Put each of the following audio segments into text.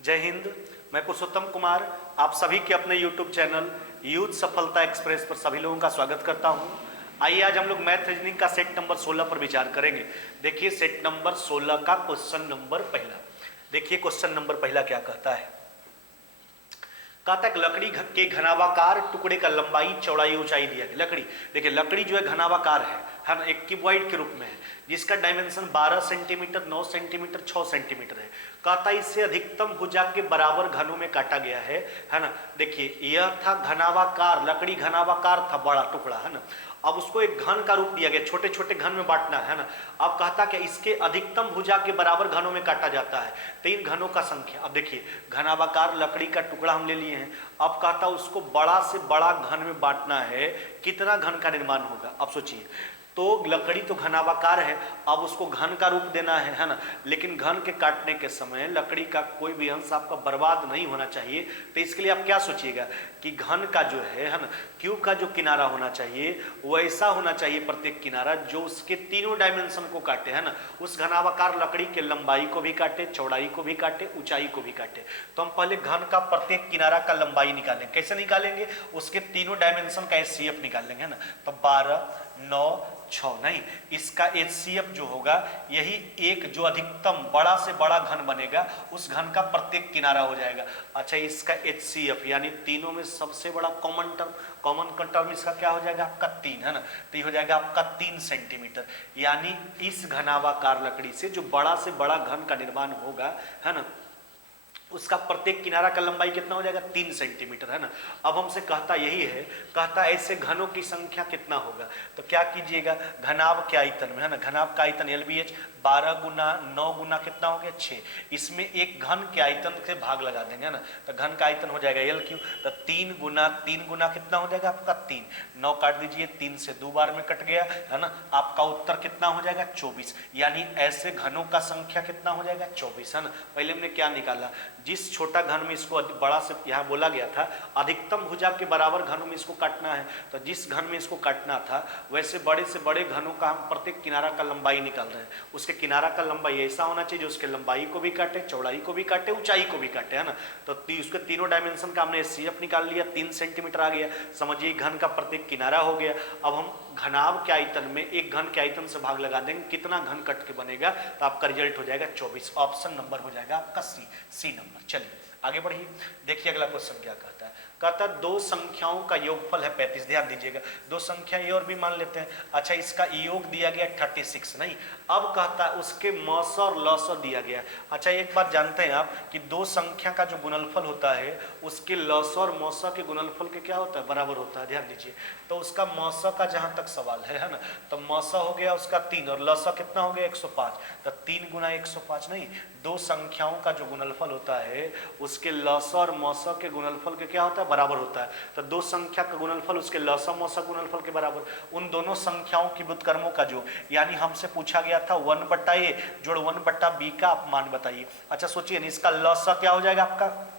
जय हिंद। मैं पुरुषोत्तम कुमार आप सभी के अपने YouTube चैनल यूथ सफलता एक्सप्रेस पर सभी लोगों का स्वागत करता हूं। आइए आज हम लोग मैथ रीजनिंग का सेट नंबर 16 पर विचार करेंगे। देखिए सेट नंबर 16 का क्वेश्चन नंबर पहला। देखिए क्वेश्चन नंबर पहला क्या कहता है। कहता है लकड़ी के घनावाकार टुकड़े का लंबाई चौड़ाई ऊंचाई दिया गया। लकड़ी देखिए लकड़ी जो है घनावाकार है ना, एक क्यूबॉइड के रूप में है जिसका डायमेंशन 12 सेंटीमीटर 9 सेंटीमीटर 6 सेंटीमीटर है। कहता है इससे अधिकतम भुजा के बराबर घनों में काटा गया है ना। देखिए यह था घनावाकार, लकड़ी घनावाकार था, बड़ा टुकड़ा है ना। अब उसको एक घन का रूप दिया गया, छोटे छोटे घन में बांटना है ना। अब कहता कि इसके अधिकतम भुजा के बराबर घनों में काटा जाता है। 3 घनों का संख्या। अब देखिए घनावाकार लकड़ी का टुकड़ा हम ले लिए हैं। अब कहता उसको बड़ा से बड़ा घन में बांटना है, कितना घन का निर्माण होगा। अब सोचिए तो लकड़ी तो घनावाकार है, अब उसको घन का रूप देना है ना। लेकिन घन के काटने के समय लकड़ी का कोई भी अंश आपका बर्बाद नहीं होना चाहिए। तो इसके लिए आप क्या सोचिएगा कि घन का जो है ना, क्यूब का जो किनारा होना चाहिए वो ऐसा होना चाहिए, प्रत्येक किनारा जो उसके तीनों डायमेंशन को काटे है ना। उस घनावाकार लकड़ी के लंबाई को भी काटे, चौड़ाई को भी काटे, ऊंचाई को भी काटे। तो हम पहले घन का प्रत्येक किनारा का लंबाई निकालेंगे। कैसे निकालेंगे? उसके तीनों डायमेंशन का HCF निकाल लेंगे है ना। तो 12 9 6 नहीं, इसका HCF जो होगा यही एक जो अधिकतम बड़ा से बड़ा घन बनेगा उस घन का प्रत्येक किनारा हो जाएगा। अच्छा इसका HCF यानी तीनों में सबसे बड़ा कॉमन टर्म इसका क्या हो जाएगा आपका 3 है ना। तो ये हो जाएगा आपका 3 सेंटीमीटर। यानी इस घनावाकार लकड़ी से जो बड़ा से बड़ा घन का निर्माण होगा है ना, उसका प्रत्येक किनारा का लंबाई कितना हो जाएगा 3 सेंटीमीटर है ना। अब हमसे कहता यही है, कहता ऐसे घनों की संख्या कितना होगा। तो क्या कीजिएगा, घनाभ के आयतन में है ना, घनाभ का आयतन LBH 12 गुना 9 गुना कितना हो गया 6। इसमें एक घन के आयतन से भाग लगा देंगे है ना। तो घन का आयतन हो जाएगा LQ। तो 3 गुना कितना हो जाएगा आपका 3। 9 काट दीजिए, 3 से 2 बार में कट गया है ना। आपका उत्तर कितना हो जाएगा 24। यानी ऐसे घनों का संख्या कितना हो जाएगा 24 है ना। पहले हमने क्या निकाला, जिस छोटा घन में इसको बड़ा से यहाँ बोला गया था अधिकतम भुजा के बराबर घनों में इसको काटना है। तो जिस घन में इसको काटना था वैसे बड़े से बड़े घनों का हम प्रत्येक किनारा का लंबाई निकाल रहे हैं। उसके किनारा का लंबाई ऐसा होना चाहिए जो उसके लंबाई को भी काटे, चौड़ाई को भी काटे, ऊंचाई को भी काटे है ना। तो उसके तीनों डायमेंशन का हमने HCF निकाल लिया, 3 सेंटीमीटर आ गया। समझिए घन का प्रत्येक किनारा हो गया। अब हम घनाभ के आयतन में एक घन के आयतन से भाग लगा देंगे, कितना घन कट के बनेगा। तो आपका रिजल्ट हो जाएगा 24। ऑप्शन नंबर हो जाएगा आपका सी नंबर। चलिए आगे बढ़िए। देखिए अगला क्वेश्चन क्या कहता है। कहता दो संख्याओं का योगफल है 35। ध्यान दीजिएगा, दो संख्या ये और भी मान लेते हैं। अच्छा इसका योग दिया गया 36 नहीं। अब कहता है उसके मौसा और लौसा दिया गया। अच्छा एक बात जानते हैं आप कि दो संख्या का जो गुणनफल होता है उसके लौसा और मौसा के गुणनफल के क्या होता है बराबर होता है। ध्यान दीजिए, तो उसका मौसा का जहां तक सवाल है ना, तो मौसा हो गया उसका 3 और लौसा कितना हो गया 105। तो 3 गुना 105 नहीं, दो संख्याओं का जो गुणनफल होता है उसके लौसा और मौसा के गुणनफल के क्या होता है बराबर होता है। तो दो संख्या का गुणनफल उसके लौसा मौसा गुणनफल के बराबर। उन दोनों संख्याओं की व्युत्क्रमों का जो, यानी हमसे पूछा गया था 1/a जोड़ 1/b का आप मान बताइए। अच्छा सोचिए इसका लौसा क्या हो जाएगा आपका,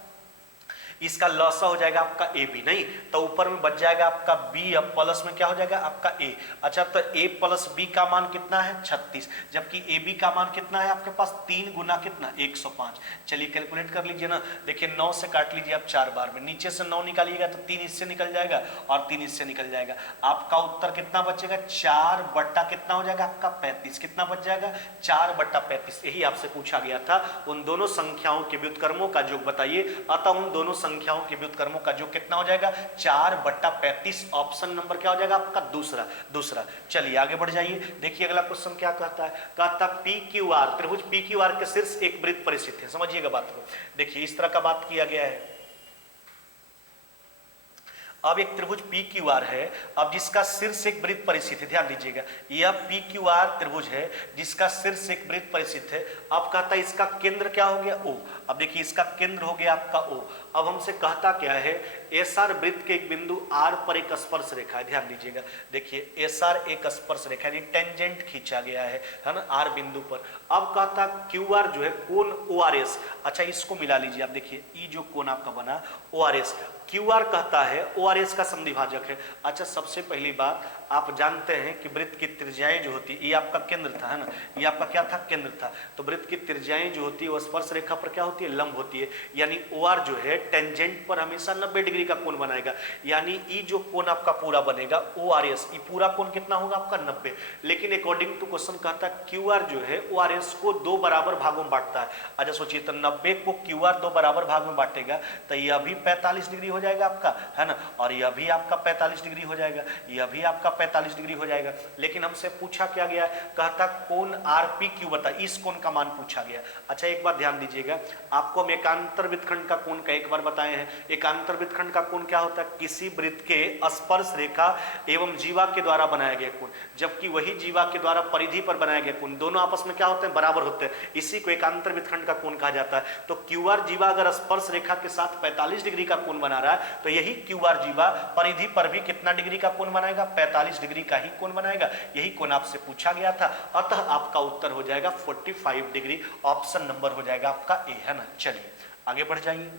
इसका लौसा हो जाएगा आपका AB नहीं, तो ऊपर में बच जाएगा आपका B, अब प्लस में क्या हो जाएगा आपका A। अच्छा तो A प्लस B का मान कितना है 36, जबकि AB का मान कितना है आपके पास 3 गुना कितना 105। चलिए कैलकुलेट कर लीजिए ना। देखिए 9 से काट लीजिए आप 4 बार में, नीचे से 9 निकालिएगा तो 3 इससे निकल जाएगा और 3 इससे निकल जाएगा। आपका उत्तर कितना बचेगा 4 बट्टा कितना हो जाएगा आपका 35। कितना बच जाएगा 4 बट्टा 35। यही आपसे पूछा गया था, उन दोनों संख्याओं के व्युत्क्रमों का योग बताइए। अतः उन दोनों संख्याओं के व्युत्क्रमों का योग कितना हो जाएगा 4/35। ऑप्शन नंबर क्या हो जाएगा आपका दूसरा। चलिए आगे बढ़ जाइए। देखिए अगला क्वेश्चन क्या कहता है। कहता PQR त्रिभुज PQR के शीर्ष एक वृत्त परिस्थित है। समझिएगा बात को। देखिए इस तरह का बात किया गया है। अब एक त्रिभुज PQR है, अब जिसका शीर्ष एक वृत्त परिस्थित है। ध्यान दीजिएगा यह PQR त्रिभुज है जिसका शीर्ष एक वृत्त परिस्थित है। अब कहता है इसका केंद्र क्या हो गया O। अब देखिए इसका केंद्र हो गया आपका O। अब हमसे कहता क्या है SR वृत्त के एक बिंदु R पर एक स्पर्श रेखा है। ध्यान दीजिएगा देखिए SR एक स्पर्श रेखा यानी टेंजेंट खींचा गया है ना R बिंदु पर। अब कहता क्यू आर जो है कोण ओ आर एस, अच्छा इसको मिला लीजिए आप देखिए, ई जो कोण आपका बना O R S, Q R कहता है ओ आर एस का समद्विभाजक है। अच्छा सबसे पहली बात आप जानते हैं कि वृत्त की त्रिज्याएं जो होती है, ये आपका केंद्र था है ना, ये आपका क्या था केंद्र था, तो वृत्त की त्रिज्याएं जो होती है वो स्पर्श रेखा पर क्या होती है लंब होती है, यानी ओ आर जो है टेंजेंट पर हमेशा 90 डिग्री का कोण बनाएगा, यानी ई जो कोण आपका पूरा बनेगा ओ आर एस, ई पूरा कोण कितना होगा आपका 90। लेकिन अकॉर्डिंग टू क्वेश्चन कहता है क्यू आर जो है ओ आर एस को 2 बराबर भागों में बांटता है। अच्छा सोचिए तो 90 को क्यू आर 2 बराबर भाग में बांटेगा तो यह भी 45 डिग्री हो जाएगा आपका है ना, और यह भी आपका 45 डिग्री हो जाएगा, यह भी आपका 45 डिग्री हो जाएगा। लेकिन हमसे पूछा क्या गया, कहता कोण आर पी क्यू बता, इस कोण का मान पूछा गया। अच्छा एक बात ध्यान दीजिएगा, आपको हम एकांतर वृत्तखंड का कोण का एक बार बताए हैं, एकांतर वृत्तखंड का कोण क्या होता है, किसी वृत्त के स्पर्श रेखा एवं जीवा के द्वारा बनाया गया कोण, जबकि वही जीवा के द्वारा परिधि पर बनाया गया कोण दोनों आपस में क्या होते हैं बराबर होते हैं, इसी को एकांतर वृत्तखंड का कोण कहा जाता है। तो क्यू आर जीवा अगर स्पर्श रेखा के साथ 45 डिग्री का कोण बना रहा है तो यही क्यू आर जीवा परिधि पर भी कितना डिग्री का कोण बनाएगा, 45 डिग्री का ही कोण बनाएगा, यही कोण आपसे पूछा गया था। अतः आपका उत्तर हो जाएगा 45 डिग्री, ऑप्शन नंबर हो जाएगा आपका ए है ना। चलिए आगे बढ़ जाइए,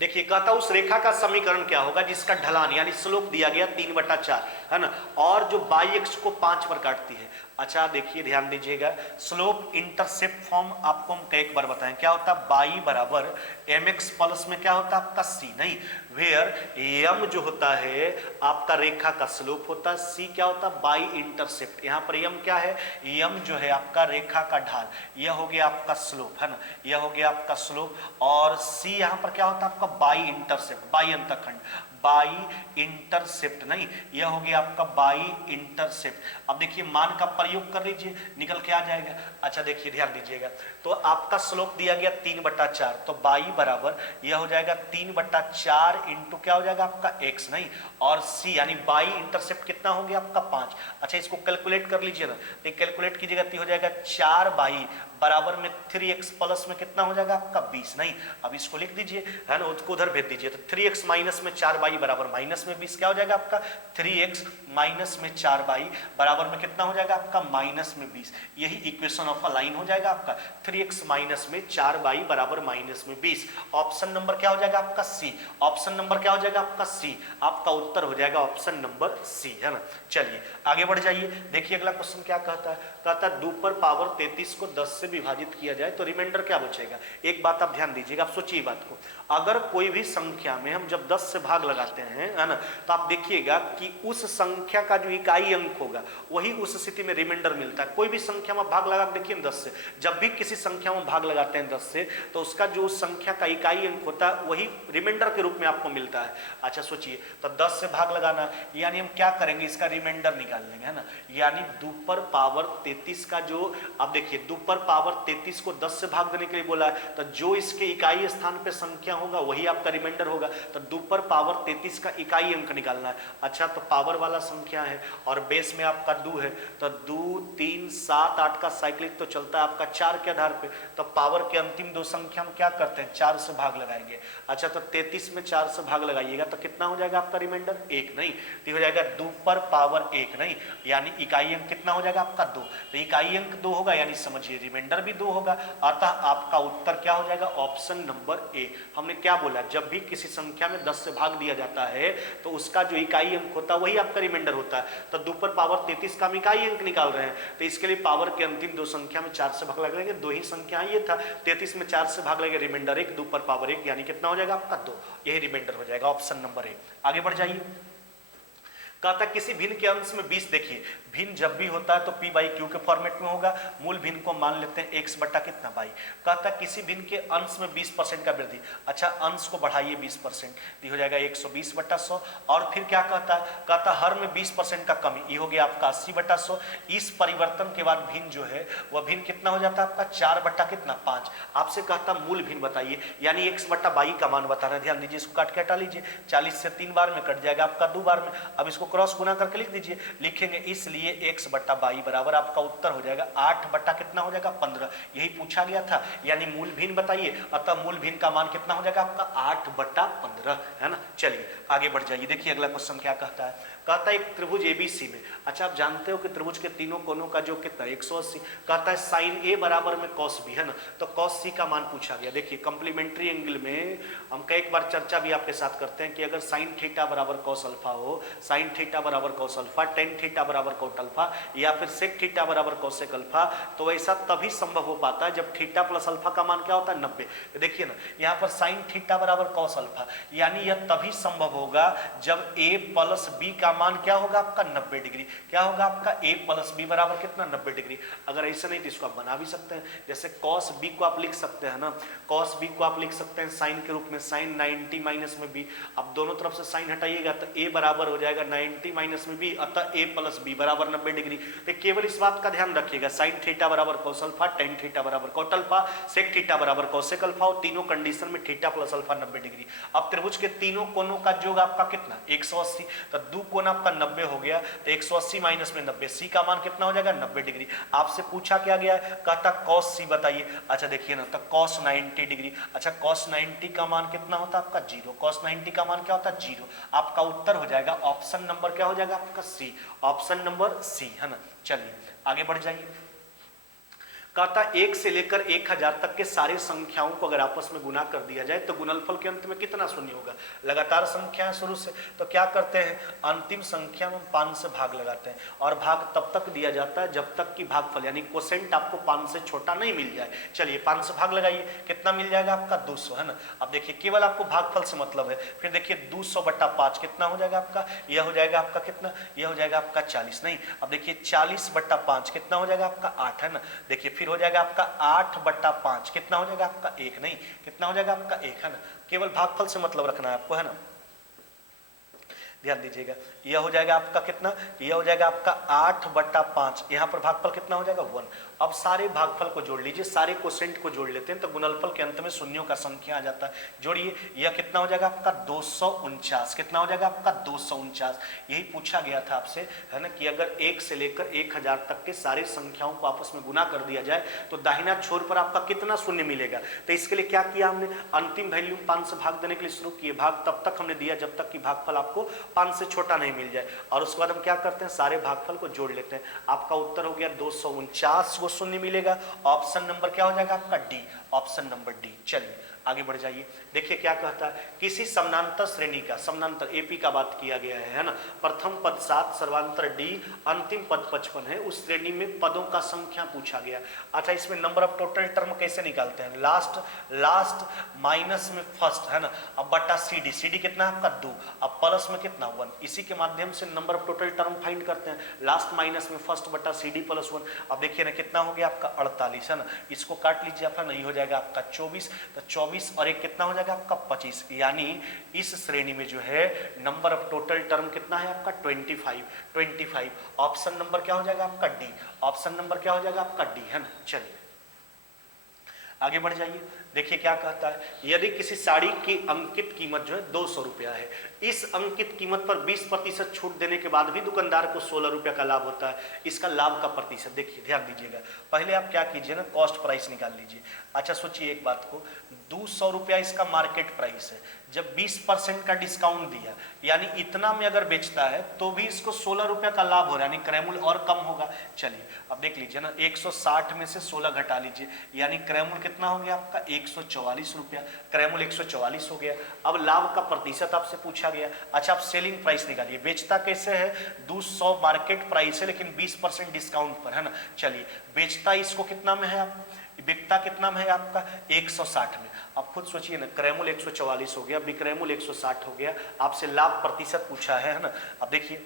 देखिए कहता उस रेखा का समीकरण क्या होगा जिसका ढलान यानी स्लोप दिया गया 3/4 है ना, और जो बाई एक्स को 5 पर काटती है। अच्छा देखिए ध्यान दीजिएगा, स्लोप इंटरसेप्ट फॉर्म आपको हम एक बार बताएं क्या होता है, बाई बराबर एम एक्स प्लस में क्या होता है आपका सी, नहीं वेयर एम जो होता है आपका रेखा का स्लोप होता है, सी क्या होता है बाई इंटरसेप्ट, यहाँ पर एम क्या है, एम जो है आपका रेखा का ढाल, यह हो गया आपका स्लोप है ना, यह हो गया आपका स्लोप, और सी यहाँ पर क्या होता है आपका बाई इंटरसेप्ट, बाई अंतखंड, बाई इंटरसेप्ट, नहीं यह हो गया आपका बाई इंटरसेप्ट। अब देखिए मान का प्रयोग कर लीजिए निकल के आ जाएगा। अच्छा देखिए ध्यान दीजिएगा, तो आपका स्लोप दिया गया 3/4, तो बाई बराबर यह हो जाएगा 3/4 इंटू क्या हो जाएगा आपका x, नहीं, और c यानी बाई इंटरसेप्ट कितना हो गया आपका 5। अच्छा इसको कैलकुलेट कर लीजिए ना, तो कैलकुलेट कीजिएगा तो हो जाएगा 4 बाई बराबर में 3x प्लस में कितना हो जाएगा आपका 20, नहीं अब इसको लिख दीजिए है ना, उसको उधर भेज दीजिए, तो 3x माइनस में 4 बाई बराबर माइनस में 20 क्या हो जाएगा आपका 3x माइनस में 4 बाई बराबर में कितना हो जाएगा आपका माइनस में 20, यही इक्वेशन ऑफ अ लाइन हो जाएगा आपका 3x माइनस में 4 बाई बराबर माइनस में 20। ऑप्शन नंबर क्या हो जाएगा आपका सी, ऑप्शन नंबर क्या हो जाएगा आपका सी, आपका उत्तर हो जाएगा ऑप्शन नंबर सी है ना। चलिए आगे बढ़ जाइए, देखिए अगला क्वेश्चन क्या कहता है, कहता है 2 पर पावर 33 को 10 से विभाजित किया जाए तो रिमाइंडर क्या बचेगा। एक बात आप ध्यान दीजिएगा, आप सोचिए बात को, अगर कोई भी संख्या में हम जब 10 से भाग लगाते हैं है ना, तो आप देखिएगा कि उस संख्या का जो इकाई अंक होगा वही उस स्थिति में रिमाइंडर मिलता है। कोई भी संख्या में भाग लगा देखिए 10 से, जब भी किसी संख्या में भाग लगाते हैं 10 से तो उसका जो उस संख्या का इकाई अंक होता है वही रिमाइंडर के रूप में आपको मिलता है। अच्छा सोचिए तो 10 से भाग लगाना यानी हम क्या करेंगे, इसका रिमाइंडर निकाल लेंगे है ना, यानी 2 पर पावर 33 का जो अब देखिए 2 पर पावर 33 को 10 से भाग देने के लिए बोला है, तो जो इसके इकाई स्थान पे संख्या होगा वही आपका रिमाइंडर होगा, तो 2 पर पावर 33 का इकाई अंक निकालना है। अच्छा तो पावर वाला संख्या है और बेस में आपका 2 है, तो 2 3 7 8 का साइक्लिक तो चलता है आपका 4 के आधार पे, तो पावर के अंतिम 2 संख्या हम क्या करते हैं 4 से भाग लगाएंगे। अच्छा तो 33 में 4 से भाग लगाइएगा तो कितना हो जाएगा आपका रिमाइंडर 1, नहीं तो हो जाएगा 2 पर पावर 1, नहीं यानी इकाई अंक कितना हो जाएगा आपका 2, तो इकाई अंक 2 होगा यानी समझिए रिमाइंडर भी 2 होगा, अतः आपका उत्तर क्या हो जाएगा ऑप्शन नंबर ए। हमने क्या बोला, जब भी किसी संख्या में 10 से भाग दिया जाता है तो उसका जो इकाई अंक होता है वही आपका रिमाइंडर होता है, तो 2 पर पावर 33 का हम इकाई अंक निकाल रहे हैं, तो इसके लिए पावर के अंतिम 2 संख्या में 4 से भाग लगाएंगे, 2 ही संख्या ये था, 33 में 4 से भाग लगेगा रिमाइंडर 1, 2 पर पावर 1 यानी कितना हो जाएगा आपका 2, यही रिमाइंडर हो जाएगा ऑप्शन नंबर ए। आगे बढ़ जाइए, कहता किसी भिन्न के अंश में 20, देखिए भिन्न जब भी होता है तो p बाई क्यू के फॉर्मेट में होगा, मूल भिन्न को मान लेते हैं x बटा कितना बाई। कहता किसी भिन्न के अंश में 20% का वृद्धि, अच्छा अंश को बढ़ाइए 20%, ये हो जाएगा 120/100, और फिर क्या कहता है, कहता हर में 20% का कमी, ये हो गया आपका 80/100। इस परिवर्तन के बाद भिन्न जो है वह भिन्न कितना हो जाता है आपका 4 बटा कितना 5। आपसे कहता मूल भिन्न बताइए, यानी x बटा बाई का मान बता रहे हैं, ध्यान दीजिए इसको काट के हटा लीजिए, 40 से 3 बार में कट जाएगा आपका 2 बार में। अब इसको क्रॉस गुना करके लिख दीजिए, लिखेंगे इसलिए x बटा बाई बराबर आपका उत्तर हो जाएगा 8 बटा कितना हो जाएगा 15, यही पूछा गया था, यानी मूल भिन्न बताइए, अतः मूल भिन्न का मान कितना हो जाएगा आपका 8 बटा 15, है ना। चलिए आगे बढ़ जाइए, देखिए अगला क्वेश्चन क्या कहता है, कहता है एक त्रिभुज एबीसी में, अच्छा आप जानते हो कि त्रिभुज के तीनों कोनों का जो कितना 180, कहता है साइन ए बराबर में कॉस बी, है ना, तो कॉस सी का मान पूछा गया। देखिए कॉम्प्लीमेंट्री एंगल में हम कई बार चर्चा भी आपके साथ करते हैं कि अगर साइन थीटा बराबर कॉस अल्फा हो, साइन थीटा बराबर कॉस अल्फा, टेन थीटा बराबर कोट अल्फा, या फिर सेक थीटा बराबर कोसेक अल्फा, तो ऐसा तभी संभव हो पाता है जब थीटा प्लस अल्फा का मान क्या होता है 90। तो देखिए ना यहाँ पर साइन थीटा बराबर कॉस अल्फा, यानी यह तभी संभव होगा जब a प्लस बी का मान क्या होगा आपका 90 डिग्री, क्या होगा आपका a प्लस बी बराबर कितना 90 डिग्री। अगर ऐसा नहीं तो इसको आप बना भी सकते हैं, जैसे cos b को आप लिख सकते हैं ना, cos b को आप लिख सकते हैं साइन के रूप में, साइन 90 माइनस में b, अब दोनों तरफ से साइन हटाइएगा तो a बराबर हो जाएगा 90 माइनस में b, अतः a प्लस बी बराबर 90 डिग्री। तो केवल इस बात का ध्यान रखिएगा, साइन थीटा बराबर कोस अल्फा, टेन थीटा बराबर कोट अल्फा, सेक थीटा बराबर कोसेक अल्फा, और तीनों कंडीशन में थीटा प्लस अल्फा 90 डिग्री। अब त्रिभुज के तीनों कोनों का योग आपका कितना 180, तो दो कोण आपका 90 हो गया, तो 180 माइनस में 90, सी का मान कितना हो जाएगा 90 डिग्री। आपसे पूछा क्या गया है, कहता कॉस सी बताइए, अच्छा देखिए ना, तो कॉस 90 डिग्री, अच्छा कॉस 90 का मान कितना होता है आपका 0, कॉस 90 का मान क्या होता है 0, आपका उत्तर हो जाएगा ऑप्शन नंबर क्या हो जाएगा आपका सी, ऑप्शन नंबर सी, है ना। चलिए आगे बढ़ जाइए, कहता 1 से लेकर 1000 तक के सारे संख्याओं को अगर आपस में गुना कर दिया जाए तो गुणनफल के अंत में कितना शून्य होगा। लगातार संख्या है शुरू से, तो क्या करते हैं अंतिम संख्या में 5 से भाग लगाते हैं, और भाग तब तक दिया जाता है जब तक कि भागफल यानी क्वोशेंट आपको 5 से छोटा नहीं मिल जाए। चलिए 5 से भाग लगाइए, कितना मिल जाएगा आपका 200, है ना। अब देखिए केवल आपको भागफल से मतलब है, फिर देखिए 200 बटा 5 कितना हो जाएगा आपका, यह हो जाएगा आपका कितना, यह हो जाएगा आपका 40, नहीं अब देखिए 40 बटा 5 कितना हो जाएगा आपका 8, है ना। देखिए फिर हो जाएगा आपका 8 बटा 5 कितना हो जाएगा आपका 1, नहीं कितना हो जाएगा आपका 1, है ना। केवल भागफल से मतलब रखना है आपको, है ना, ध्यान दीजिएगा। यह हो जाएगा आपका कितना, यह हो जाएगा आपका 8 बटा 5, यहाँ पर भागफल कितना हो जाएगा 1। अब सारे भागफल को जोड़ लीजिए, सारे क्वोशेंट को जोड़ लेते हैं तो गुणनफल के अंत में शून्यों का संख्या आ जाता है। जोड़िए, यह कितना हो जाएगा आपका 249, कितना हो जाएगा आपका 249। यही पूछा गया था आपसे, है ना, कि अगर 1 से लेकर 1000 तक के सारे संख्याओं को आपस में गुना कर दिया जाए तो दाहिना छोर पर आपका कितना शून्य मिलेगा। तो इसके लिए क्या किया हमने, अंतिम वैल्यू 5 से भाग देने के लिए शुरू किए। भाग तब तक हमने दिया जब तक कि भागफल आपको 5 से छोटा नहीं मिल जाए, और उसके बाद हम क्या करते हैं सारे भागफल को जोड़ लेते हैं। आपका उत्तर हो गया 249 को शून्य मिलेगा। ऑप्शन नंबर क्या हो जाएगा आपका डी, ऑप्शन नंबर डी। चलिए आगे बढ़ जाइए, देखिए क्या कहता है, किसी समानांतर श्रेणी का, समानांतर एपी का बात किया गया है ना, प्रथम पद 7 सर्वांतर डी अंतिम पद 55 है, उस श्रेणी में पदों का संख्या पूछा गया। अच्छा इसमें नंबर ऑफ टोटल टर्म कैसे निकालते हैं, लास्ट माइनस में फर्स्ट, है ना, अब बटा सी डी कितना है आपका 2, अब प्लस में कितना 1, इसी के माध्यम से number of total term find करते हैं। लास्ट माइनस में फर्स्ट बटा सी डी प्लस 1, अब देखिए ना कितना हो गया आपका 48, है ना, इसको काट लीजिए अपना, नहीं हो जाएगा आपका 24, तो 24 और एक कितना हो जाएगा आपका 25, यानी इस श्रेणी में जो है नंबर ऑफ टोटल टर्म कितना है आपका 25। ऑप्शन नंबर क्या हो जाएगा आपका डी, ऑप्शन नंबर क्या हो जाएगा आपका डी, है ना। चलिए आगे बढ़ जाइए, देखिए क्या कहता है, यदि किसी साड़ी की अंकित कीमत जो है 200 रुपया है, इस अंकित कीमत पर 20% छूट देने के बाद भी दुकानदार को 16 रुपया का लाभ होता है, इसका लाभ का प्रतिशत देखिए, ध्यान दीजिएगा। पहले आप क्या कीजिए ना, कॉस्ट प्राइस निकाल लीजिए। अच्छा सोचिए एक बात को, 200 रुपया इसका मार्केट प्राइस है, जब 20% का डिस्काउंट दिया यानी इतना में अगर बेचता है तो भी इसको 16 रुपया का लाभ हो रहा है, यानी क्रयमूल्य और कम होगा। चलिए अब देख लीजिए ना, 160 में से 16 घटा लीजिए, यानी क्रयमूल्य कितना हो गया आपका 144 रुपया, क्रयमूल्य 144 हो गया। अब लाभ का प्रतिशत आपसे पूछा गया। अच्छा आप सेलिंग प्राइस निकालिए, बेचता कैसे है 200 मार्केट प्राइस है लेकिन 20% डिस्काउंट पर, है ना। चलिए बेचता इसको कितना में है, आप बिकता कितना में है आपका 160 में। अब खुद सोचिए ना, क्रयमूल्य 144 हो गया, विक्रयमूल्य 160 हो गया, आपसे लाभ प्रतिशत पूछा है ना। अब देखिए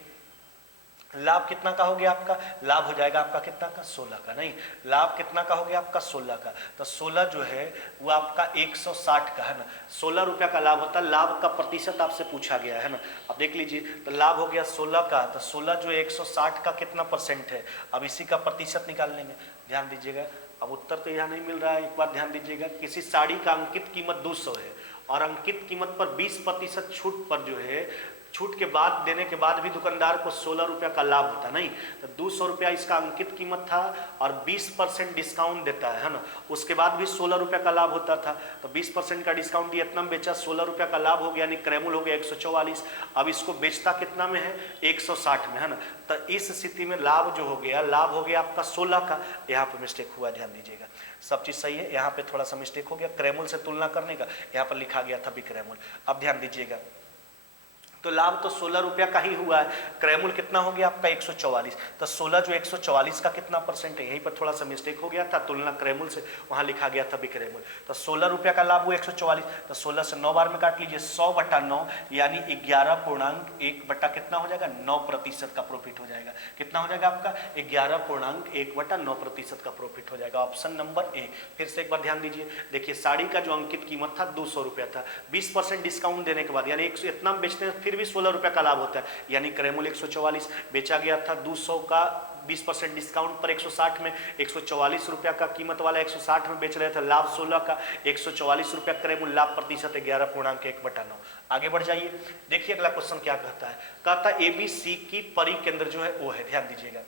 लाभ कितना का हो गया आपका, लाभ हो जाएगा आपका कितना का 16 का, नहीं लाभ कितना का हो गया आपका 16 का, तो 16 जो है वो आपका 160 का, है ना। 16 रुपया का लाभ होता है, लाभ का प्रतिशत आपसे पूछा गया है ना। अब देख लीजिए, तो लाभ हो गया 16 का, तो 16 जो 160 का कितना परसेंट है, अब इसी का प्रतिशत निकाल लेंगे। ध्यान दीजिएगा, अब उत्तर तो यहाँ नहीं मिल रहा है, एक बार ध्यान दीजिएगा। किसी साड़ी का अंकित कीमत 200 है और अंकित कीमत पर 20% छूट पर जो है छूट के बाद देने के बाद भी दुकानदार को 16 रुपया का लाभ होता नहीं, तो 200 रुपया इसका अंकित कीमत था और 20% डिस्काउंट देता है ना, उसके बाद भी 16 रुपया का लाभ होता था। तो 20% का डिस्काउंट दिया, इतना में बेचा, 16 रुपया का लाभ हो गया, यानी क्रैमुल हो गया 144। अब इसको बेचता कितना में है, 160 में, है ना। तो इस स्थिति में लाभ जो हो गया, लाभ हो गया आपका 16 का। यहाँ पर मिस्टेक हुआ, ध्यान दीजिएगा, सब चीज़ सही है, यहाँ पे थोड़ा सा मिस्टेक हो गया, क्रैमुल से तुलना करने का, यहाँ पर लिखा गया था बिक्रैमुल। अब ध्यान दीजिएगा, तो लाभ तो 16 रुपया का ही हुआ है, क्रैमुल कितना हो गया आपका 144। तो 16 जो 144 का कितना परसेंट है, यहीं पर थोड़ा सा मिस्टेक हो गया था, तुलना क्रैमुल से, वहां लिखा गया था बिक्रैमुल। तो 16 रुपया का लाभ हुआ 144, तो 16 से 9 बार में काट लीजिए, 100/9 यानी 11.1 बटा कितना हो जाएगा, 9% का प्रॉफिट हो जाएगा। कितना हो जाएगा आपका 11.1/9% का प्रॉफिट हो जाएगा, ऑप्शन नंबर ए। फिर से एक बार ध्यान दीजिए, देखिए साड़ी का जो अंकित कीमत था 200 रुपया था, 20% डिस्काउंट देने के बाद, यानी इतना बेचने फिर भी 16 रुपया का लाभ होता है, यानी क्रैमुल 144 बेचा गया था 200 का 20% डिस्काउंट पर 160 में, 144 रुपया का कीमत वाला 160 में बेच रहे थे, लाभ 16 का, 144 रुपया क्रैमुल, लाभ प्रतिशत 11.1/9। आगे बढ़ जाइए, देखिए अगला क्वेश्चन क्या कहता है, कहता है एबीसी की परिकेंद्र जो है वो है, ध्यान दीजिएगा।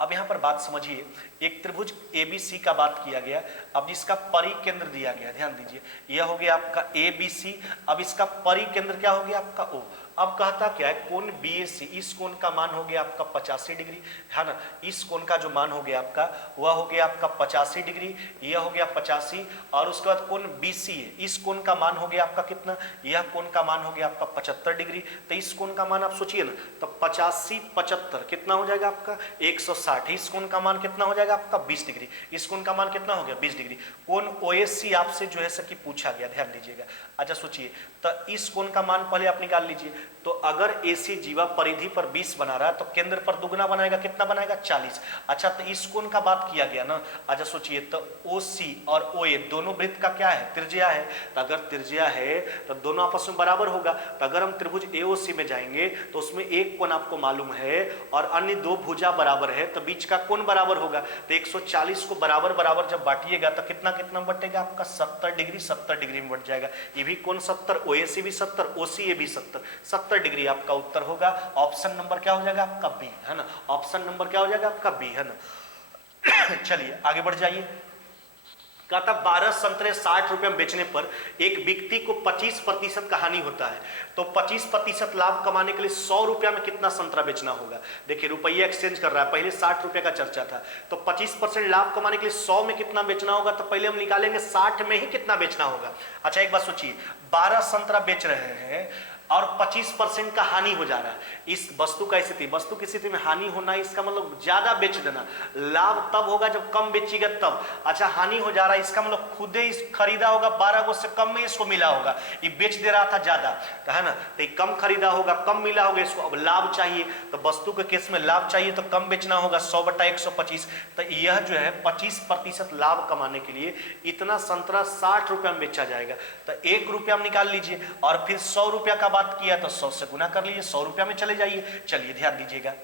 अब यहां पर बात समझिए, एक त्रिभुज एबीसी का बात किया गया, अब इसका परिकेंद्र दिया गया, ध्यान दीजिए, यह हो गया आपका एबीसी, अब इसका परिकेंद्र क्या हो गया आपका ओ। अब कहता क्या है, कोण बीएसी, इस कोण का मान हो गया आपका 85 डिग्री, है ना, इस कोण का जो मान हो गया आपका वह हो गया आपका 85 डिग्री, यह हो गया 85, और उसके बाद कोण बीसी है, इस कोण का मान हो गया आपका कितना, यह कोण का मान हो गया आपका 75 डिग्री। तो इस कोण का मान आप सोचिए ना, तो 85 75 कितना हो जाएगा आपका 160, इस कोण का मान कितना हो जाएगा आपका 20 डिग्री, इस कोण का मान कितना हो गया 20 डिग्री। कोण ओएससी आपसे जो है सकी पूछा गया, ध्यान दीजिएगा। अच्छा सोचिए, तो इस कोण का मान पहले आप निकाल लीजिए, तो अगर एसी जीवा परिधि पर 20 बना रहा है तो केंद्र पर दुगना बनाएगा, कितना बनाएगा 40। अच्छा तो इस कोण का बात किया गया ना, अच्छा सोचिए, तो ओसी और ओए दोनों वृत्त का क्या है, त्रिज्या है, तो अगर त्रिज्या है तो दोनों आपस में बराबर होगा। तो अगर हम त्रिभुज एओसी में जाएंगे तो उसमें एक कोण आपको मालूम है और अन्य दो भुजा बराबर है, तो बीच का कोण बराबर होगा। तो 140 को बराबर बराबर जब बांटिएगा तो कितना कितना बटेगा आपका 70 डिग्री 70 डिग्री में बट जाएगा। ये भी कोण 70, ओएसी भी 70, ओसीए भी 70 डिग्री आपका उत्तर होगा। ऑप्शन नंबर क्या हो जाएगा आपका बी, है ना, ऑप्शन नंबर क्या हो जाएगा आपका बी, है ना। चलिए आगे बढ़ जाइए, कहता 12 संतरे 60 रुपए में बेचने पर एक व्यक्ति को 25% का हानि होता है, तो 25% लाभ कमाने के लिए 100 रुपया में कितना संतरा बेचना होगा। देखिए रुपया एक्सचेंज कर रहा है, पहले 60 रुपए का चर्चा था, तो 25% लाभ कमाने के लिए 100 में कितना बेचना होगा, तो पहले हम निकालेंगे 60 में ही कितना बेचना होगा। अच्छा एक बात सोचिए, 12 संतरा बेच रहे हैं और 25% का हानि हो जा रहा है, इस वस्तु का स्थिति, वस्तु की स्थिति में हानि होना, इसका मतलब ज्यादा बेच देना, लाभ तब होगा जब कम बेचेगा तब। अच्छा हानि हो जा रहा है, इसका मतलब खुद ही खरीदा होगा 12 को से कम में इसको मिला होगा, ये बेच दे रहा था ज्यादा, है ना, तो कम खरीदा होगा, कम मिला होगा इसको, अब लाभ चाहिए, तो वस्तु के केस में लाभ चाहिए तो कम बेचना होगा 100/125। तो यह जो है 25% लाभ कमाने के लिए इतना संतरा 60 रुपया में बेचा जाएगा। तो 1 रुपया में निकाल लीजिए और फिर 100 रुपया का बात किया तो 100 से गुना कर लीजिए, 100 रुपया में चले जाइए। चलिए ध्यान दीजिएगा,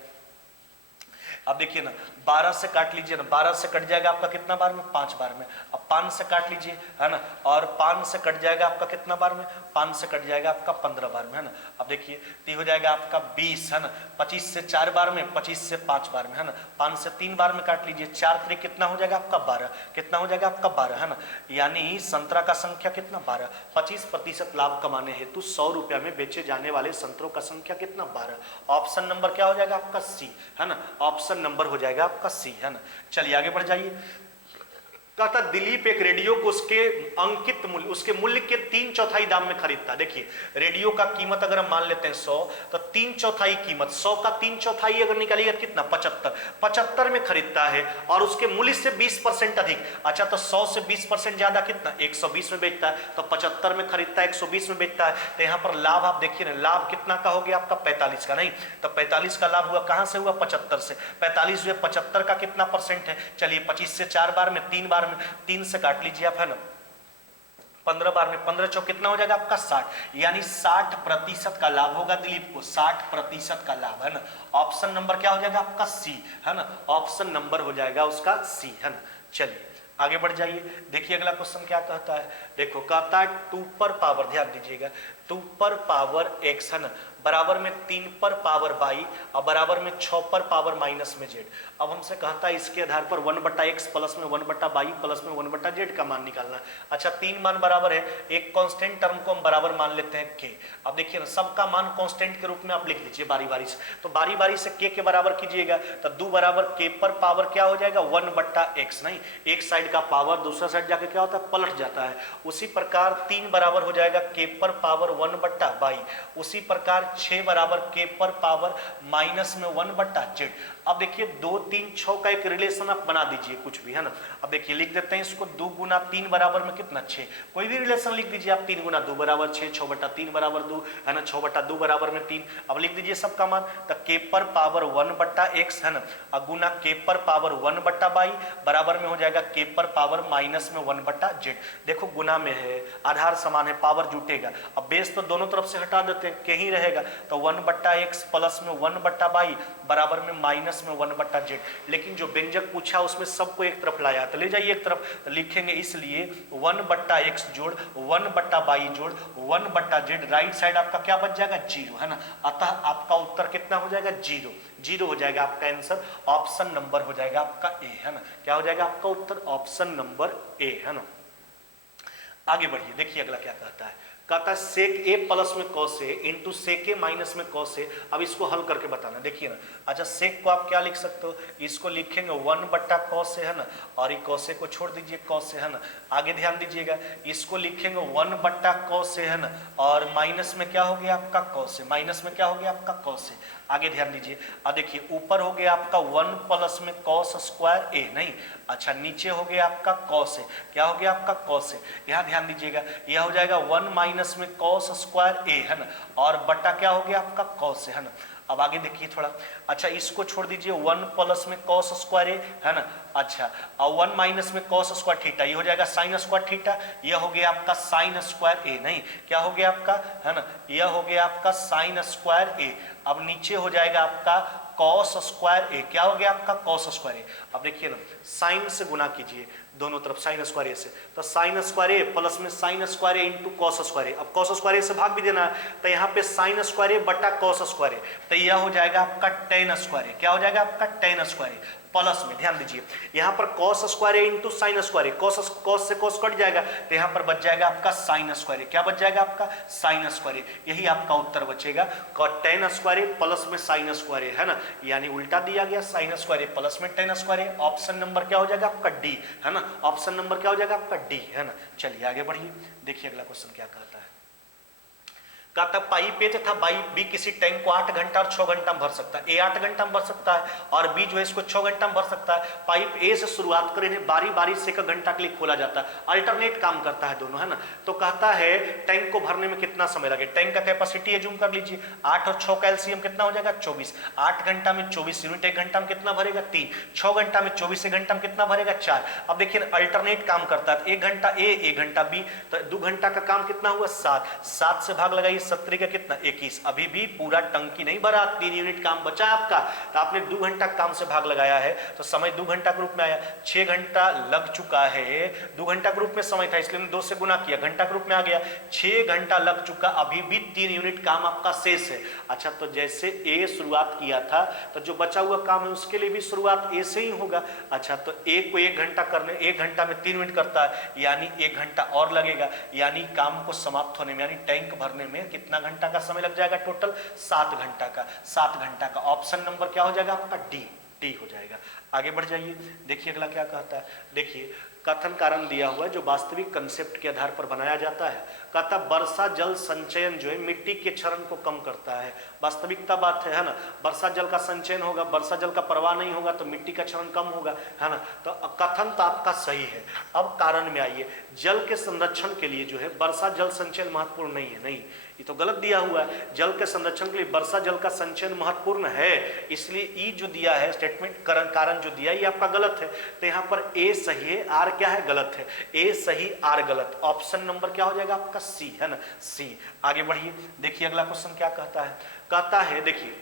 अब देखिए ना 12 से काट लीजिए ना, 12 से कट जाएगा आपका कितना बार में 5 बार में, अब 5 से काट लीजिए, है ना, और 5 से कट जाएगा आपका कितना बार में, 5 से कट जाएगा आपका 15 बार में, है ना। अब देखिए तो हो जाएगा आपका 20, है ना, 25 से 4 बार में, 25 से 5 बार में, है ना, 5 से 3 बार में काट लीजिए, 4 3 कितना हो जाएगा आपका 12, कितना हो जाएगा आपका 12, है ना, यानी संतरा का संख्या कितना 12। 25% लाभ कमाने हेतु 100 रुपया में बेचे जाने वाले संतरों का संख्या कितना 12। ऑप्शन नंबर क्या हो जाएगा आपका सी, है ना, ऑप्शन नंबर हो जाएगा आपका सी, है ना। चलिए आगे बढ़ जाइए, कहता दिलीप एक रेडियो को उसके अंकित मूल्य, उसके मूल्य के 3/4 दाम में खरीदता। देखिए रेडियो का कीमत अगर हम मान लेते हैं 100, तो 3/4 कीमत, 100 का 3/4 अगर निकालिएगा कितना 75 में खरीदता है और उसके मूल्य से 20% अधिक। अच्छा तो 100 से 20% ज्यादा कितना 120 में बेचता है, तो 75 में खरीदता है 120 में बेचता है। तो यहाँ पर लाभ आप देखिए ना, लाभ कितना का हो गया आपका 45 का, नहीं तो 45 का लाभ हुआ कहां से हुआ 75 से, 45 हुए 75 का कितना परसेंट है। चलिए 25 से 4 बार में 3 बार में 3 से काट लीजिए आप, है ना, 15 बार में 15 चौक कितना हो जाएगा आपका 60, यानी 60% का लाभ होगा दिलीप को, 60% का लाभ, है ना। ऑप्शन नंबर क्या हो जाएगा आपका सी, है ना, ऑप्शन नंबर हो जाएगा उसका सी, है ना। चलिए आगे बढ़ जाइए, देखिए अगला क्वेश्चन क्या कहता है, देखो कहता है 2 पर पावर, ध्यान दीजिएगा 2 पर पावर x है ना, बराबर में 3 पर पावर y और बराबर में 6 पर पावर माइनस में z। अब हमसे कहता है इसके आधार पर 1/x प्लस में 1/y प्लस में 1/z का मान निकालना। अच्छा, 3 मान बराबर है, एक कांस्टेंट टर्म को हम बराबर मान लेते हैं k। अब देखिए ना, सबका मान कांस्टेंट के रूप में आप लिख लीजिए बारी बारी से, तो बारी बारी से k के बराबर कीजिएगा तो 2 बराबर k पर पावर क्या हो जाएगा 1/x। नहीं, एक साइड का पावर दूसरा साइड जाके क्या होता है पलट जाता है। उसी प्रकार 3 बराबर हो जाएगा k पर पावर 1/y, उसी प्रकार 6 बराबर k पर पावर माइनस में 1/z। अब देखिए 2 3 6 का एक रिलेशन आप बना दीजिए कुछ भी, है ना। अब देखिए लिख देते हैं इसको, 2 गुना 3 बराबर में कितना 6, कोई भी रिलेशन लिख दीजिए आप। 3 गुना 2 बराबर 6, 6/3 बराबर 2, है ना, 6/2 बराबर में 3। अब लिख दीजिए सबका मान, तो k पर पावर 1/x है ना, और गुना k पर पावर 1/y बराबर में हो जाएगा k पर पावर माइनस में 1/z। देखो गुना में है, आधार समान है, पावर जुटेगा। अब बेस तो दोनों तरफ से हटा देते हैं, k ही रहेगा, तो 1/x प्लस में 1/y बराबर में माइनस में 1/z। लेकिन जो व्यंजक पूछा उसमें सबको एक तरफ लाया, तो ले जाइए एक तरफ, तो लिखेंगे इसलिए 1/x जोड़ 1/y जोड़ 1/z, राइट साइड आपका क्या बच जाएगा 0, है ना। अतः आपका उत्तर कितना हो जाएगा 0, 0 हो जाएगा आपका आंसर, ऑप्शन नंबर हो जाएगा आपका ए, है ना। क्या हो जाएगा आपका उत्तर ऑप्शन नंबर ए, है ना। आगे बढ़िए, देखिए अगला क्या कहता है, कहता है सेक ए प्लस में cos A into sec A minus में कॉस ए। अब इसको हल करके बताना, देखिए ना। अच्छा, सेक को आप क्या लिख सकते हो, इसको लिखेंगे 1/cos ए, है ना, और ये cos ए को छोड़ दीजिए cos ए, है ना। आगे ध्यान दीजिएगा, इसको लिखेंगे 1/cos ए, है ना, और माइनस में क्या हो गया आपका cos ए, माइनस में क्या हो गया आपका cos ए। आगे ध्यान दीजिए, अब देखिए ऊपर हो गया आपका 1 प्लस में cos स्क्वायर ए, नहीं, अच्छा नीचे हो गया आपका cos ए, क्या हो गया आपका cos ए। यहाँ ध्यान दीजिएगा, यह हो जाएगा 1 माइनस में cos स्क्वायर ए, है ना, और बटा क्या हो गया आपका cos ए, है ना। अब आगे देखिए थोड़ा, अच्छा इसको छोड़ दीजिए 1 प्लस में cos स्क्वायर ए, है ना, अच्छा, और 1 माइनस में cos स्क्वायर थीटा, ये हो जाएगा sin स्क्वायर थीटा, यह हो गया आपका sin स्क्वायर ए, नहीं, क्या हो गया आपका, है ना, यह हो गया आपका sin स्क्वायर ए। अब नीचे हो जाएगा आपका cos स्क्वायर ए, क्या हो गया आपका cos स्क्वायर ए। अब देखिए ना, साइन से गुना कीजिए दोनों तरफ sin स्क्वायर ए से, तो sin स्क्वायर ए प्लस में sin स्क्वायर ए इंटू cos स्क्वायर ए। अब cos स्क्वायर ए से भाग भी देना है, तो यहाँ पे sin स्क्वायर ए बटा cos स्क्वायर ए, तो यह हो जाएगा आपका tan स्क्वायर ए, क्या हो जाएगा आपका tan स्क्वायर ए। प्लस में ध्यान दीजिए, यहाँ पर cos स्क्वायर ए इंटू साइन स्क्वायर ए, cos से cos कट जाएगा, तो यहाँ पर बच जाएगा आपका sin स्क्वायर ए, क्या बच जाएगा आपका sin स्क्वायर ए। यही आपका उत्तर बचेगा, tan स्क्वायर ए प्लस में sin स्क्वायर ए, है ना, यानी उल्टा दिया गया sin स्क्वायर ए प्लस में tan स्क्वायर ए। ऑप्शन नंबर क्या हो जाएगा आपका डी, है ना, ऑप्शन नंबर क्या हो जाएगा आपका डी, है ना। चलिए आगे बढ़िए, देखिए अगला क्वेश्चन क्या कहता है। कहता पाइप ए तथा बी किसी टैंक को 8 घंटा और 6 घंटा में भर सकता है। ए 8 घंटा में भर सकता है और बी जो है इसको 6 घंटा में भर सकता है। पाइप ए से शुरुआत कर इन्हें बारी बारी से 1 घंटा के लिए खोला जाता है, अल्टरनेट काम करता है दोनों, है ना। तो कहता है टैंक को भरने में कितना समय लगे। टैंक का कैपेसिटी एज्यूम कर लीजिए, 8 और 6 का एलसीएम कितना हो जाएगा 24। 8 घंटा में 24 यूनिट, 1 घंटा में कितना भरेगा 3। 6 घंटा में 24, 1 घंटा में कितना भरेगा 4। अब देखिए अल्टरनेट काम करता है, 1 घंटा ए 1 घंटा बी, तो 2 घंटा का काम कितना हुआ 7। 7 से भाग लगाइए 17 का कितना 21। अभी भी पूरा टंकी नहीं भरा, 3 यूनिट काम बचा आपका, तो आपने 2 घंटा काम से भाग लगाया है, तो समय 2 घंटा के रूप में आया। 6 घंटा लग चुका है, 2 घंटा के रूप में समय था इसलिए 2 से गुना किया, घंटा के रूप में आ गया। 6 घंटा लग चुका, अभी भी 3 यूनिट काम आपका शेष है। अच्छा, तो जैसे ए शुरुआत किया था, तो जो बचा हुआ काम है उसके लिए भी शुरुआत ए से ही होगा। अच्छा, तो ए को 1 घंटा करने, 1 घंटा में 3 यूनिट करता है, यानी 1 घंटा और लगेगा, यानी काम को समाप्त होने में, यानी टैंक भरने में कितना घंटा का समय लग जाएगा टोटल 7 घंटा का। 7 घंटा का ऑप्शन नंबर क्या हो जाएगा आपका डी, डी हो जाएगा। आगे बढ़ जाइए, देखिए अगला क्या कहता है। देखिए कथन कारण दिया हुआ है जो वास्तविक कंसेप्ट के आधार पर बनाया जाता है। कहता वर्षा जल संचयन जो है मिट्टी के क्षरण को कम करता है। वास्तविकता बात है ना, वर्षा जल का संचयन होगा, वर्षा जल का प्रवाह नहीं होगा तो मिट्टी का क्षरण कम होगा, है ना। तो कथन तो आपका सही है। अब कारण में आइए, जल के संरक्षण के लिए जो है वर्षा जल संचयन महत्वपूर्ण नहीं है, नहीं, ये तो गलत दिया हुआ है। जल के संरक्षण के लिए वर्षा जल का संचयन महत्वपूर्ण है, इसलिए ई जो दिया है स्टेटमेंट कारण जो दिया ये आपका गलत है। तो यहाँ पर ए सही है, आर क्या है गलत है। ए सही आर गलत, ऑप्शन नंबर क्या हो जाएगा आपका सी, है ना, सी। आगे बढ़िए, देखिए अगला क्वेश्चन क्या कहता है। कहता है देखिए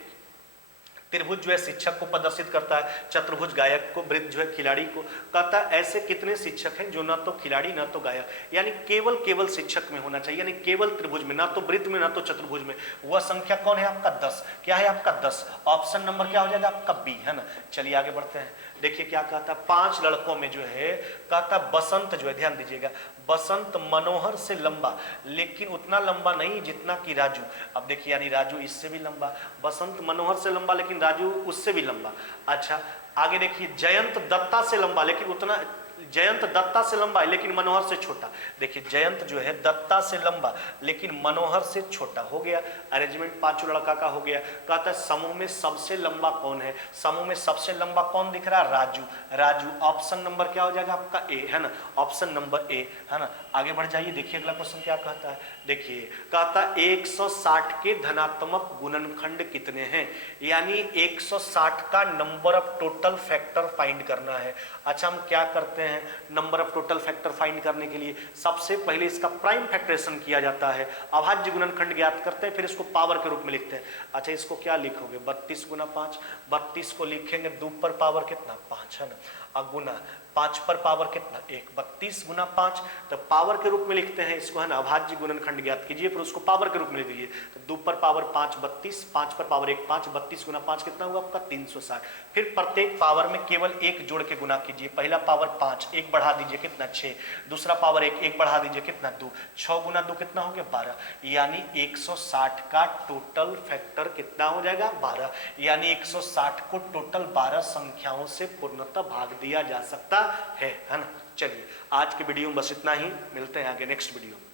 त्रिभुज जो है शिक्षक को प्रदर्शित करता है, चतुर्भुज गायक को, वृत्त जो है खिलाड़ी को। कहता है ऐसे कितने शिक्षक हैं जो ना तो खिलाड़ी ना तो गायक, यानी केवल शिक्षक में होना चाहिए, यानी केवल त्रिभुज में, ना तो वृत्त में ना तो चतुर्भुज में। वह संख्या कौन है आपका 10। क्या है आपका 10। ऑप्शन नंबर क्या हो जाएगा आपका बी, है ना। चलिए आगे बढ़ते हैं। देखिए क्या कहता है, 5 लड़कों में जो है कहता है बसंत जो है, ध्यान दीजिएगा, बसंत मनोहर से लंबा, लेकिन उतना लंबा नहीं जितना कि राजू। अब देखिए यानी राजू इससे भी लंबा, बसंत मनोहर से लंबा लेकिन राजू उससे भी लंबा। अच्छा आगे देखिए, जयंत दत्ता से लंबा लेकिन उतना, जयंत दत्ता से लंबा है लेकिन मनोहर से छोटा। देखिए जयंत जो है दत्ता से लंबा लेकिन मनोहर से छोटा। हो गया अरेंजमेंट पांचों लड़का का हो गया। कहता है समूह में सबसे लंबा कौन है, समूह में सबसे लंबा कौन दिख रहा है, राजू। राजू ऑप्शन नंबर क्या हो जाएगा आपका ए, है ना, ऑप्शन नंबर ए, है ना। आगे बढ़ जाइए, देखिए अगला क्वेश्चन क्या कहता है। देखिए कहता है 160 के धनात्मक गुणनखंड कितने हैं, यानी 160 का number of total factor find करना है। अच्छा हम क्या करते हैं number of total factor find करने के लिए, सबसे पहले इसका प्राइम फैक्टरेशन किया जाता है, अभाज्य गुणनखंड ज्ञात करते हैं, फिर इसको पावर के रूप में लिखते हैं। अच्छा इसको क्या लिखोगे, 32 गुना 5, 32 को लिखेंगे 2 पर पावर कितना 5, है ना, और गुना 5 पर पावर कितना 1, 32 गुना 5, तो पावर के रूप में लिखते हैं इसको, है ना। अभाज्य गुणनखंड ज्ञात कीजिए, फिर उसको पावर के रूप में लिख दीजिए। तो 2 पर पावर 5 32, 5 पर पावर 1 5, 32 गुना 5 कितना हुआ आपका 360। फिर प्रत्येक पावर में केवल एक जोड़ के गुना कीजिए। पहला पावर 5, एक बढ़ा दीजिए कितना 6, दूसरा पावर 1, एक बढ़ा दीजिए कितना 2, 6 गुना 2 कितना हो गया 12, यानी 160 का टोटल फैक्टर कितना हो जाएगा 12, यानी 160 को टोटल 12 संख्याओं से पूर्णतः भाग दिया जा सकता है ना। चलिए आज के वीडियो में बस इतना ही, मिलते हैं आगे नेक्स्ट वीडियो में।